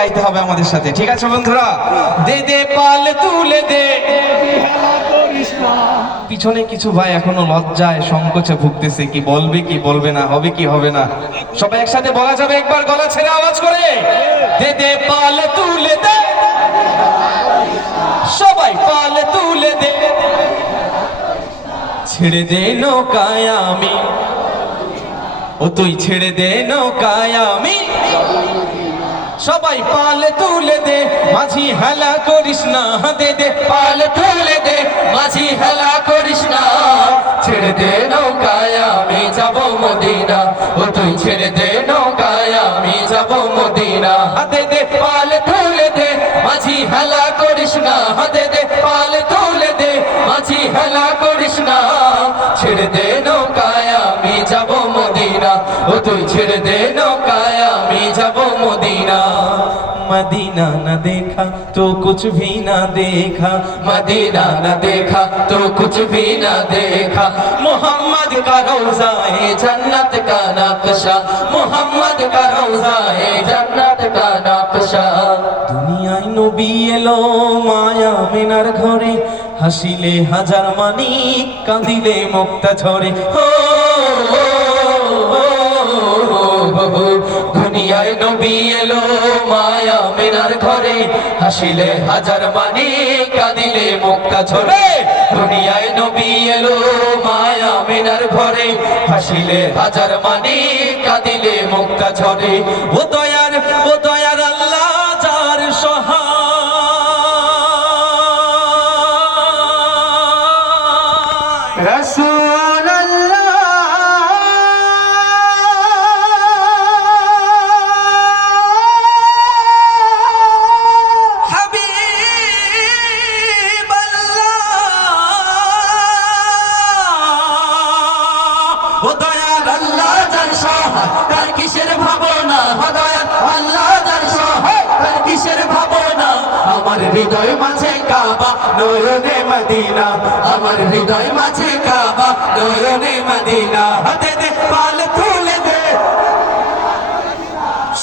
গাইতে হবে আমাদের সাথে, ঠিক আছে বন্ধুরা? দে দে পাল তুলে দে। পিছনে কিছু ভাই এখনো লজ্জায় সংকোচে ভুগতেছে, কি বলবে কি বলবে না, হবে কি হবে না। সবাই একসাথে বলা যাবে একবার গলা ছেড়ে আওয়াজ করে, দে দে পাল তুলে দে। সবাই পাল তুলে দে। ছেড়ে দে নৌকায় আমি, ও তুই ছেড়ে দে নৌকায় আমি। সবাই পাল তুলে দে, মাঝি হেলা করিস না। দে দে পাল তুলে দে, মাঝি হেলা করিস না। ছেড়ে দে নৌকায় আমি যাব মদিনা, ও তুই ছেড়ে দে নৌকায় আমি যাব মদিনা। দে দে পাল তুলে দে, মাঝি হেলা করিস না। দে দে পাল তুলে দে, মাঝি হেলা করিস না। ছেড়ে দে নৌকায় আমি যাব মদিনা, ও তুই ছেড়ে দে নৌকায় আমি যাব মদিনা। मदीना न देखा तो कुछ भी न देखा, मदीना न देखा तो कुछ भी न देखा। मोहम्मद का रोज़ा है जन्नत का नक्शा, मोहम्मद का रोज़ा है जन्नत का नक्शा। दुनियाय नबी एलो माया मिनार घरे, हासिले हाजार मानिक कांदिले मुक्ता झरे। দুনিয়ায় নবী এলো মায়া মিনার ঘরে, হাসিলে হাজার মানিক কাঁদিলে মুক্তা ঝরে। দুনিয়ায় নবী এলো মায়া মিনার ঘরে, হাসিলে হাজার মানিক কাঁদিলে মুক্তা ঝরে। ও দয়ার আল্লাহ যার সহায় রাসূল ও দয়াল আল্লাহ যার সহায় তার কিসের ভাবনা, ও দয়াল আল্লাহ যার সহায় তার কিসের ভাবনা। আমার হৃদয় মাঝে কাবা নয়নে মদিনা, আমার হৃদয় মাঝে কাবা নয়নে মদিনা। হাতে দে পাল তুলে দে,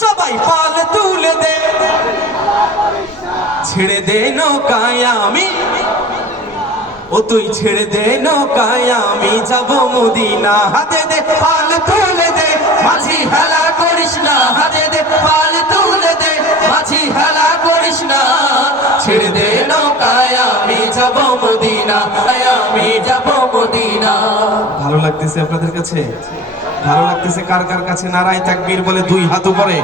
সবাই পাল তুলে দে। ছেড়ে দে নৌকায় আমি, ও তুই ছেড়ে দে নৌকায় আমি যাব মদিনা। হাতে দে পাল তুলে দে, মাঝি হেলা করিস না। হাতে দে পাল তুলে দে, মাঝি হেলা করিস না। ছেড়ে দে নৌকায় আমি যাব মদিনা, আমি যাব মদিনা। ভালো লাগতেছে আপনাদের কাছে? ভালো লাগতেছে কার কার কাছে? নারায়ে তাকবীর বলে দুই হাত উপরে।